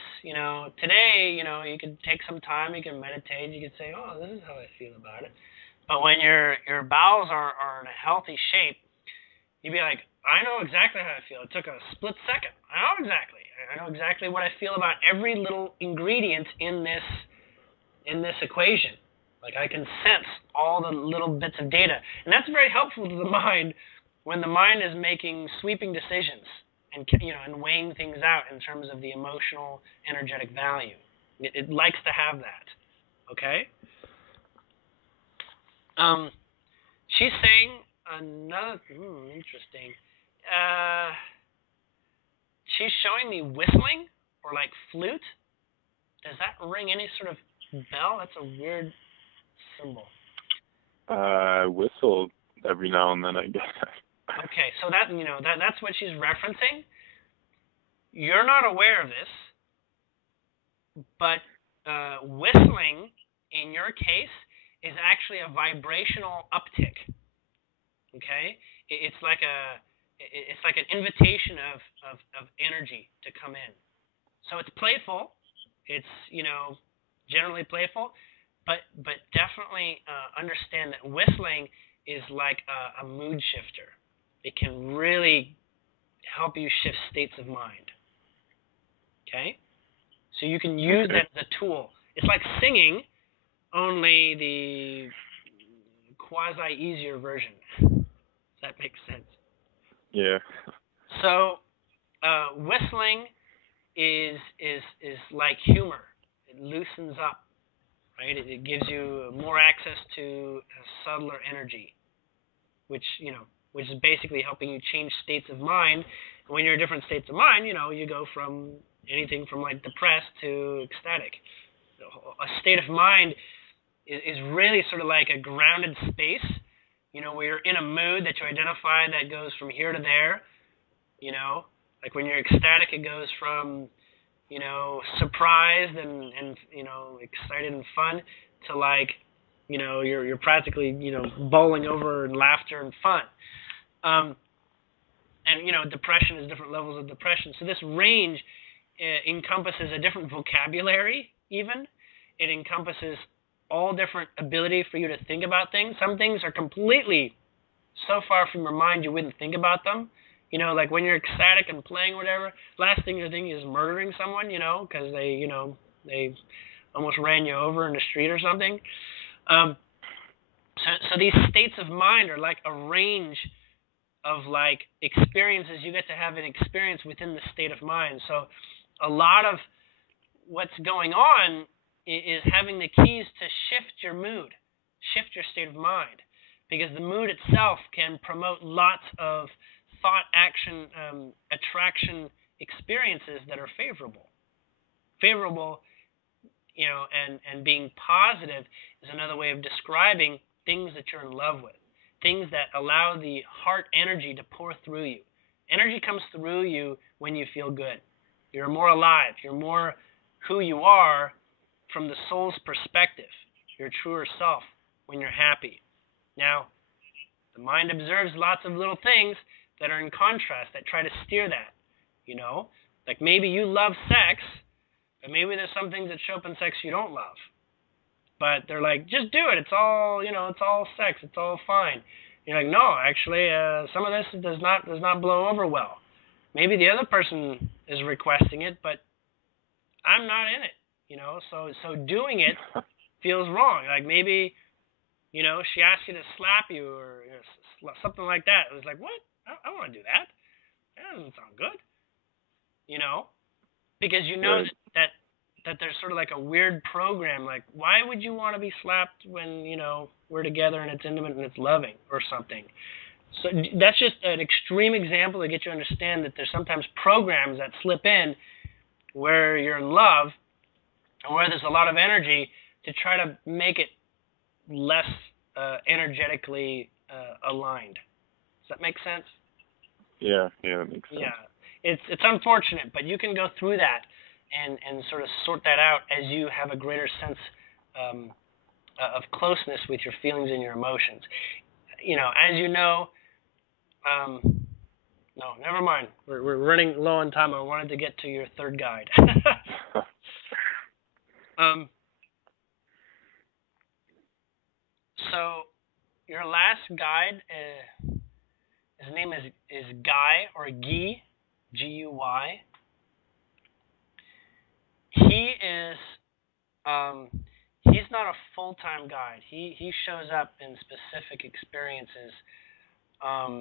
Today, you can take some time, you can meditate, you can say, oh, this is how I feel about it. But when your bowels are in a healthy shape, you'd be like, I know exactly how I feel. It took a split second. I know exactly what I feel about every little ingredient in this equation. Like I can sense all the little bits of data. And that's very helpful to the mind when the mind is making sweeping decisions and weighing things out in terms of the emotional, energetic value. It likes to have that. Okay? She's saying another interesting. She's showing me whistling or like flute. Does that ring any sort of bell? That's a weird symbol. I whistle every now and then, I guess. Okay, so that's what she's referencing. You're not aware of this, but whistling in your case is actually a vibrational uptick. Okay, it's like an invitation of energy to come in. So it's playful. It's generally playful, but definitely understand that whistling is like a mood shifter. It can really help you shift states of mind. Okay, so you can use that as a tool. It's like singing, only the quasi easier version. If that makes sense. Yeah. So whistling is like humor. It loosens up, right? It gives you more access to a subtler energy, which is basically helping you change states of mind. And when you're in different states of mind, you go from anything from like depressed to ecstatic. A state of mind is really sort of like a grounded space, where you're in a mood that you identify that goes from here to there. Like when you're ecstatic, it goes from surprised and excited and fun to like you're practically bowling over in laughter and fun. And depression is different levels of depression. So this range encompasses a different vocabulary. Even it encompasses all different ability for you to think about things. Some things are completely so far from your mind you wouldn't think about them. Like when you're ecstatic and playing whatever, last thing you're thinking is murdering someone, because they almost ran you over in the street or something. So these states of mind are like a range of like experiences. You get to have an experience within the state of mind. So a lot of what's going on is having the keys to shift your mood, shift your state of mind, because the mood itself can promote lots of thought, action, attraction experiences that are favorable. Favorable, and being positive is another way of describing things that you're in love with, things that allow the heart energy to pour through you. Energy comes through you when you feel good. You're more alive. You're more who you are from the soul's perspective, your truer self when you're happy. Now, the mind observes lots of little things that are in contrast that try to steer that, Like maybe you love sex, but maybe there's some things that show up in sex you don't love. But they're like, just do it. It's all, it's all sex. It's all fine. You're like, no, actually, some of this does not blow over well. Maybe the other person is requesting it, but I'm not in it, So doing it feels wrong. Like maybe, she asked you to slap you or something like that. It was like, what? I don't want to do that. That doesn't sound good, because Right. that there's sort of like a weird program. Like, why would you want to be slapped when we're together and it's intimate and it's loving or something? So that's just an extreme example to get you to understand that there's sometimes programs that slip in where you're in love and where there's a lot of energy to try to make it less energetically aligned. Does that make sense? Yeah, that makes sense. Yeah, it's unfortunate, but you can go through that and sort of sort that out as you have a greater sense of closeness with your feelings and your emotions. As you know, no, never mind. We're running low on time. I wanted to get to your third guide. So your last guide, his name is Guy or Guy, Guy. He is he's not a full-time guide. He shows up in specific experiences,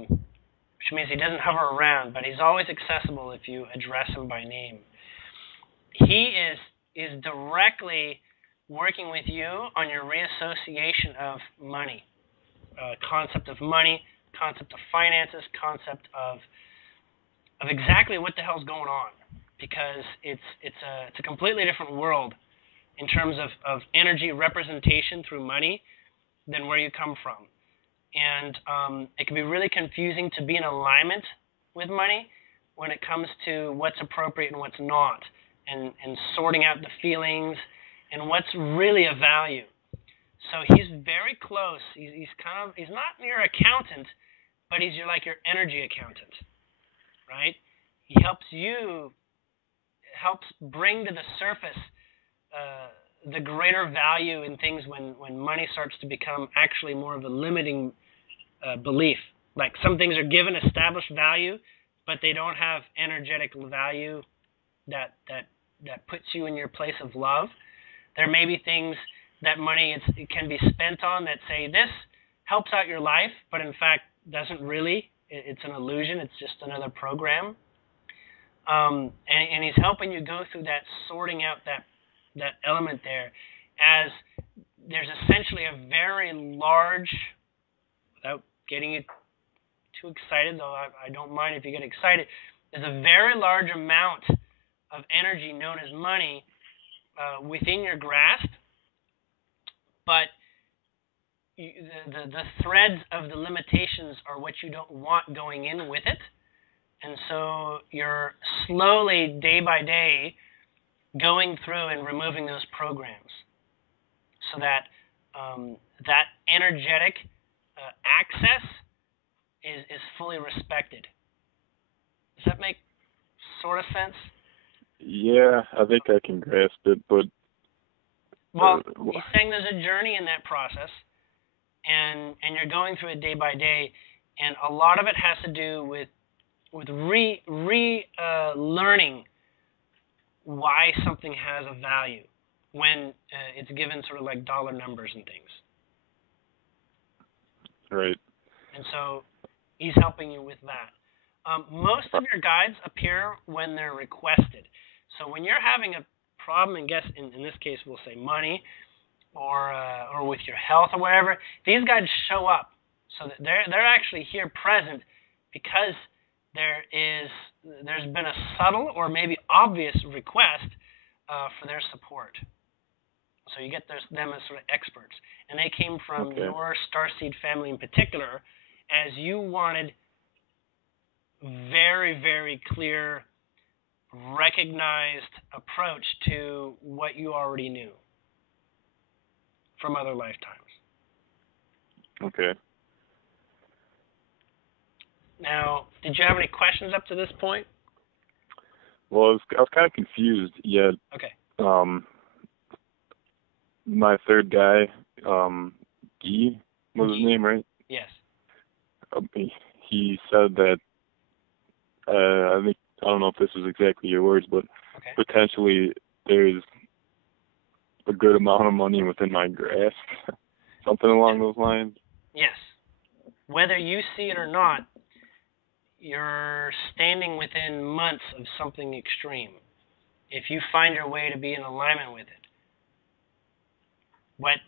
which means he doesn't hover around, but he's always accessible if you address him by name. He is directly working with you on your reassociation of money, concept of money, concept of finances, concept of exactly what the hell's going on, because it's a completely different world in terms of energy representation through money than where you come from. And it can be really confusing to be in alignment with money when it comes to what's appropriate and what's not, and sorting out the feelings and what's really of value. So he's very close. He's not your accountant, but he's your energy accountant, right? He helps bring to the surface the greater value in things when money starts to become actually more of a limiting belief. Like some things are given established value, but they don't have energetic value that puts you in your place of love. There may be things that money it can be spent on that say this helps out your life, but in fact doesn't really. It's an illusion. It's just another program. And he's helping you go through that, sorting out that element there, as there's essentially a very large, without getting you too excited, though I don't mind if you get excited, there's a very large amount of energy known as money within your grasp, but the threads of the limitations are what you don't want going in with it. And so you're slowly, day by day, going through and removing those programs so that that energetic access is fully respected. Does that make sort of sense? Yeah, I think I can grasp it, but... Well, he's saying there's a journey in that process, and you're going through it day by day, and a lot of it has to do with learning why something has a value when it's given sort of like dollar numbers and things. Right. And so he's helping you with that. Most of your guides appear when they're requested. So when you're having a problem, and guess in this case we'll say money, or with your health or whatever, these guides show up. So that they're actually here present because there's been a subtle or maybe obvious request for their support. So you get them as sort of experts, and they came from your starseed family in particular, as you wanted very, very clear, recognized approach to what you already knew from other lifetimes. Okay. Now, did you have any questions up to this point? Well, I was kind of confused. Yet, okay. My third guy, Guy was his name, right? Yes. He said that I don't know if this is exactly your words, but potentially there's a good amount of money within my grasp, something along those lines. Yes. Whether you see it or not, you're standing within months of something extreme. If you find your way to be in alignment with it. What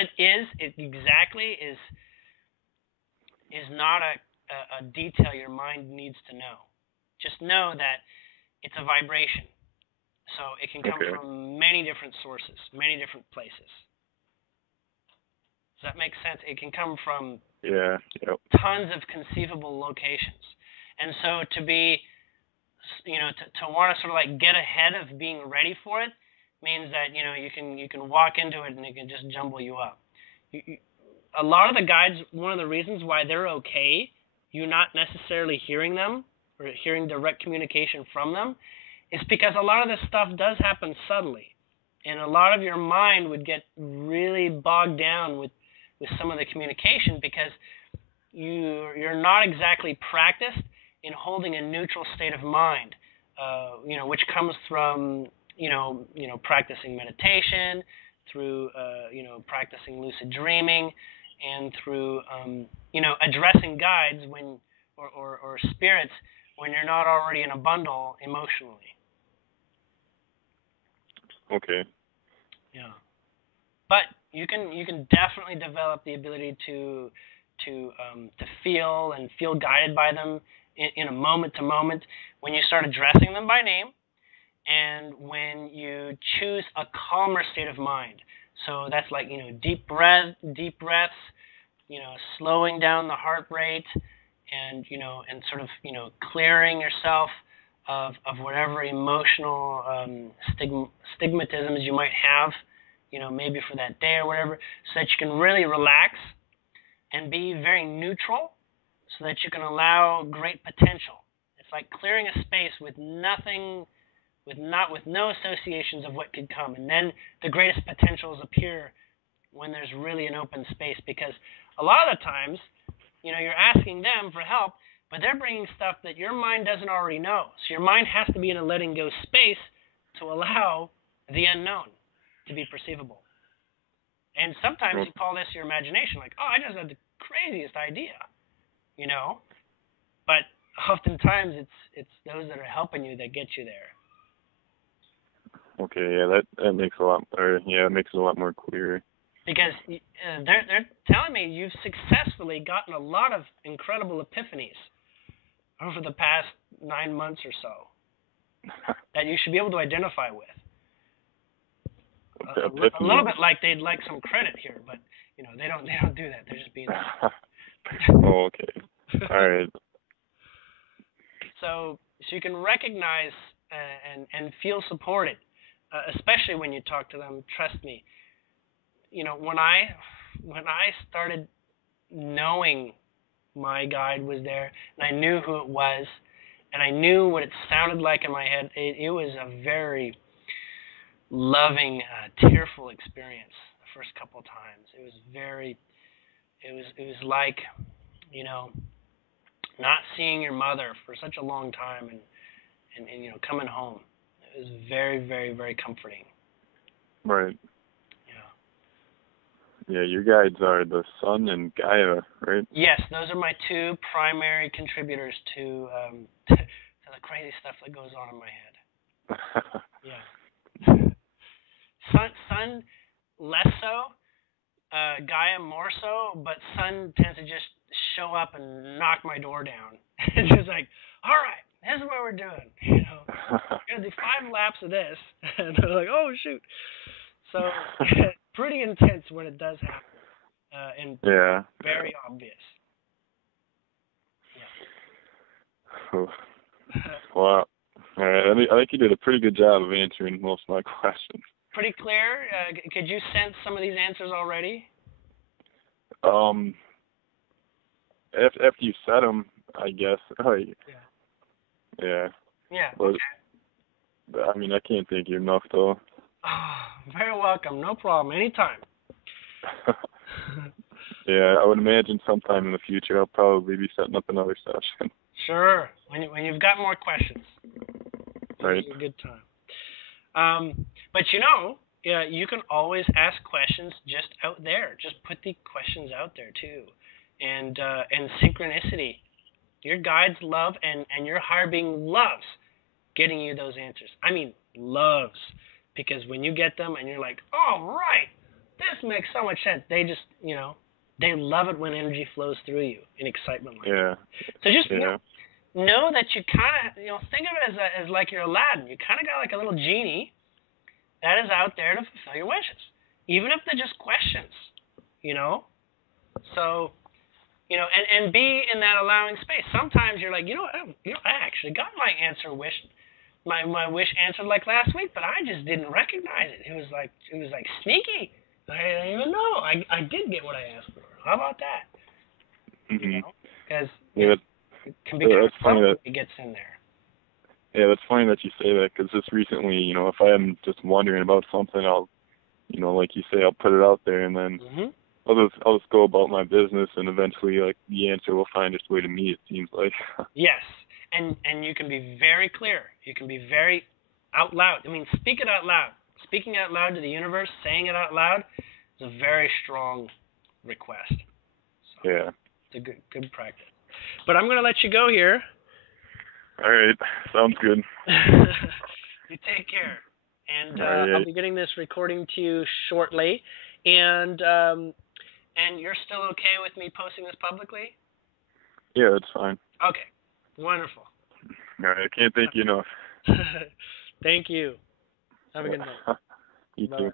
it is exactly is not a detail your mind needs to know. Just know that it's a vibration. So it can come from many different sources, many different places. Does that make sense? It can come from tons of conceivable locations. And so to be, to want to sort of like get ahead of being ready for it means that, you can walk into it and it can just jumble you up. A lot of the guides, one of the reasons why they're okay, you not necessarily hearing them or hearing direct communication from them, is because a lot of this stuff does happen subtly. And a lot of your mind would get really bogged down with some of the communication because you're not exactly practiced in holding a neutral state of mind, which comes from, practicing meditation, through, practicing lucid dreaming, and through, addressing guides or spirits when you're not already in a bundle emotionally. Okay. Yeah. But you can definitely develop the ability to feel guided by them in a moment to moment when you start addressing them by name, and when you choose a calmer state of mind. So that's like deep breaths, slowing down the heart rate, and and sort of clearing yourself of whatever emotional stigmatisms you might have, maybe for that day or whatever, so that you can really relax and be very neutral, so that you can allow great potential. It's like clearing a space with nothing, with no associations of what could come, and then the greatest potentials appear when there's really an open space. Because a lot of the times, you're asking them for help, but they're bringing stuff that your mind doesn't already know. So your mind has to be in a letting go space to allow the unknown to be perceivable. And sometimes you call this your imagination, like, oh, I just had the craziest idea, But oftentimes it's those that are helping you that get you there. Okay, yeah, that makes it makes it a lot more clear. Because they're telling me you've successfully gotten a lot of incredible epiphanies over the past 9 months or so that you should be able to identify with. A little bit like they'd like some credit here, but they don't do that. They're just being. Oh, okay. All right. So you can recognize and feel supported, especially when you talk to them. Trust me. When I started knowing my guide was there, and I knew who it was, and I knew what it sounded like in my head, it was a very loving, tearful experience the first couple of times. It was like, not seeing your mother for such a long time and coming home. It was very, very, very comforting. Right. Yeah, your guides are the Sun and Gaia, right? Yes, those are my two primary contributors to to the crazy stuff that goes on in my head. Yeah. Sun less so, Gaia more so, but Sun tends to just show up and knock my door down. It's just like, all right, this is what we're doing. We're gonna do 5 laps of this, and they're like, oh shoot. So pretty intense when it does happen. And very obvious. Yeah. Well, I think you did a pretty good job of answering most of my questions. Pretty clear. Could you sense some of these answers already? After you said them, I guess. Yeah. Yeah. But, I mean, I can't thank you enough, though. Oh, very welcome. No problem. Anytime. Yeah, I would imagine sometime in the future I'll probably be setting up another session. Sure. When you've got more questions. Right. It's a good time. But you can always ask questions just out there. Just put the questions out there too. And synchronicity. Your guides love and your higher being loves getting you those answers. I mean, loves. Because when you get them and you're like, oh, right, this makes so much sense. They just, they love it when energy flows through you in excitement like that. So just know that you kind of, think of it as like you're Aladdin. You kind of got like a little genie that is out there to fulfill your wishes, even if they're just questions, So, and be in that allowing space. Sometimes you're like, I actually got my wish. My wish answered like last week, but I just didn't recognize it. It was like sneaky. I didn't even know. I did get what I asked for. How about that? Because it can be kind of fun when it gets in there. Yeah, that's funny that you say that, because just recently, if I am just wondering about something, I'll, like you say, I'll put it out there, and then I'll just go about my business, and eventually, like, the answer will find its way to me, it seems like. Yes. And you can be very clear. You can be very out loud. I mean, speak it out loud. Speaking out loud to the universe, saying it out loud, is a very strong request. So yeah. It's a good practice. But I'm going to let you go here. All right. Sounds good. You take care. And right. I'll be getting this recording to you shortly. And you're still okay with me posting this publicly? Yeah, that's fine. Okay. Wonderful. All right. I can't thank you enough. Thank you. Have a good night. You too.